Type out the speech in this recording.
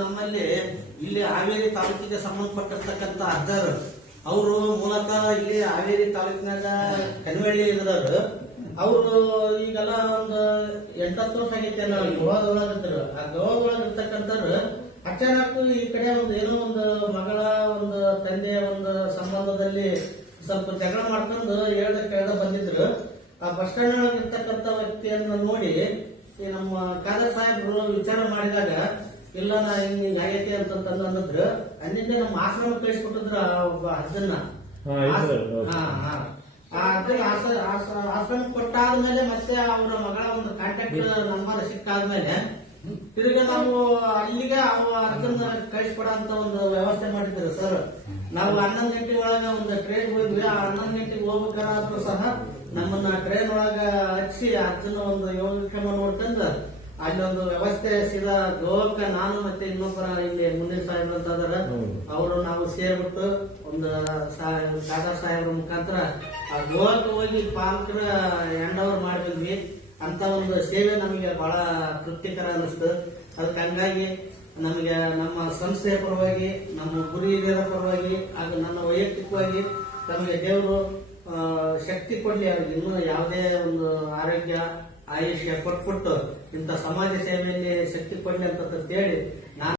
ನಮ್ಮಲ್ಲಿ ಇಲ್ಲಿ ಹಾವೇರಿ ತಾಲೂಕಿಗೆ ಸಂಬಂಧಪಟ್ಟಿರ್ತಕ್ಕಂಥ ಅಜ್ಜರು ಅವರು ಮೂಲತಃ ಇಲ್ಲಿ ಹಾವೇರಿ ತಾಲೂಕಿನಾಗ ಕನ್ವಳ್ಳಿ ಇರೋರು. ಅವರು ಈಗೆಲ್ಲ ಒಂದು 8-10 ವರ್ಷ ಆಗೈತೆ ಗೋವಾದೊಳಗಿದ್ರು. ಆ ಗೋವಾದೊಳಗಿರ್ತಕ್ಕಂಥವ್ರು ಅಚಾನಕ್ ಈ ಕಡೆ ಒಂದು ಏನೋ ಒಂದು ಮಗಳ ಒಂದು ತಂದೆಯ ಒಂದು ಸಂಬಂಧದಲ್ಲಿ ಸ್ವಲ್ಪ ಜಗಳ ಮಾಡ್ಕೊಂಡು ಹೇಳ್ದ ಬಂದಿದ್ರು. ಆ ಬಸ್ ಸ್ಟ್ಯಾಂಡ್ ಒಳಗೆ ಇರ್ತಕ್ಕಂಥ ವ್ಯಕ್ತಿಯನ್ನು ನೋಡಿ ಈ ನಮ್ಮ ಖಾದರ್ ಸಾಹೇಬ್ರು ವಿಚಾರ ಮಾಡಿದಾಗ ಇಲ್ಲ ನಾ ಹಿಂಗ ಆಗೈತಿ ಅಂತ ಅನ್ನಿದ್ರು. ಅಲ್ಲಿಂದ ನಮ್ಮ ಆಶ್ರಮ ಕಳಿಸ್ಕೊಟ್ಟಿದ್ರು ಒಬ್ಬ ಅಜ್ಜನ್ನ. ಆಶ್ರಮ ಕೊಟ್ಟಾದ್ಮೇಲೆ ಮತ್ತೆ ಅವರ ಮಗಳ ಒಂದು ಕಾಂಟ್ಯಾಕ್ಟ್ ನಂಬರ್ ಸಿಕ್ಕಾದ್ಮೇಲೆ ತಿರುಗಿ ನಾವು ಅಲ್ಲಿಗೆ ಅರ್ಜುನ ಕಳಿಸ್ಕೊಡ ಅಂತ ಒಂದು ವ್ಯವಸ್ಥೆ ಮಾಡಿದ್ರು ಸರ್. ನಾವು 11 ಗಂಟೆ ಒಳಗ ಒಂದು ಟ್ರೈನ್ ಹೋದ್ವಿ. ಆ 11 ಗಂಟೆಗೆ ಹೋಗ್ಬೇಕಾದ್ರೂ ಸಹ ನಮ್ಮನ್ನ ಟ್ರೈನ್ ಒಳಗ ಹಚ್ಚಿ ಅರ್ಜುನ ಒಂದು ಯೋಗಕ್ಷೇಮ ನೋಡ್ಕೊಂಡು ಅಲ್ಲಿ ಒಂದು ವ್ಯವಸ್ಥೆ ಸೀದಾ ಗೋವಾಕ್ಕೆ ನಾನು ಮತ್ತೆ ಇನ್ನೊಬ್ಬರ ಇಲ್ಲಿ ಮುಂದಿನ ಸಾಹೇಬ್ರು ಅಂತ ಅದಾರ ಅವರು ನಾವು ಸೇರ್ಬಿಟ್ಟು ಒಂದು ಖಾದರ್ ಸಾಹೇಬ್ರ ಮುಖಾಂತರ ಆ ಗೋವಾಕ್ಕೆ ಹೋಗಿ ಪಾಲಕರ ಹ್ಯಾಂಡ್ ಓವರ್ ಮಾಡಿದ್ವಿ. ಅಂತ ಒಂದು ಸೇವೆ ನಮಗೆ ಬಹಳ ತೃಪ್ತಿಕರ ಅನಿಸ್ತು. ಅದಕ್ಕೆ ಹಂಗಾಗಿ ನಮಗೆ ನಮ್ಮ ಸಂಸ್ಥೆಯ ಪರವಾಗಿ, ನಮ್ಮ ಗುರು ಹಿರಿಯರ ಪರವಾಗಿ ಹಾಗೂ ನನ್ನ ವೈಯಕ್ತಿಕವಾಗಿ ನಮಗೆ ದೇವರು ಶಕ್ತಿ ಕೊಡ್ಲಿ. ಅವ್ರಿಗೆ ಇನ್ನೂ ಯಾವುದೇ ಒಂದು ಆರೋಗ್ಯ ಆಯುಷ್ಯ ಕೊಟ್ಬಿಟ್ಟು ಇಂಥ ಸಮಾಜ ಸೇವೆಯಲ್ಲಿ ಶಕ್ತಿ ಕೊಡ್ಲಿ ಅಂತ ಹೇಳಿ ನಾನು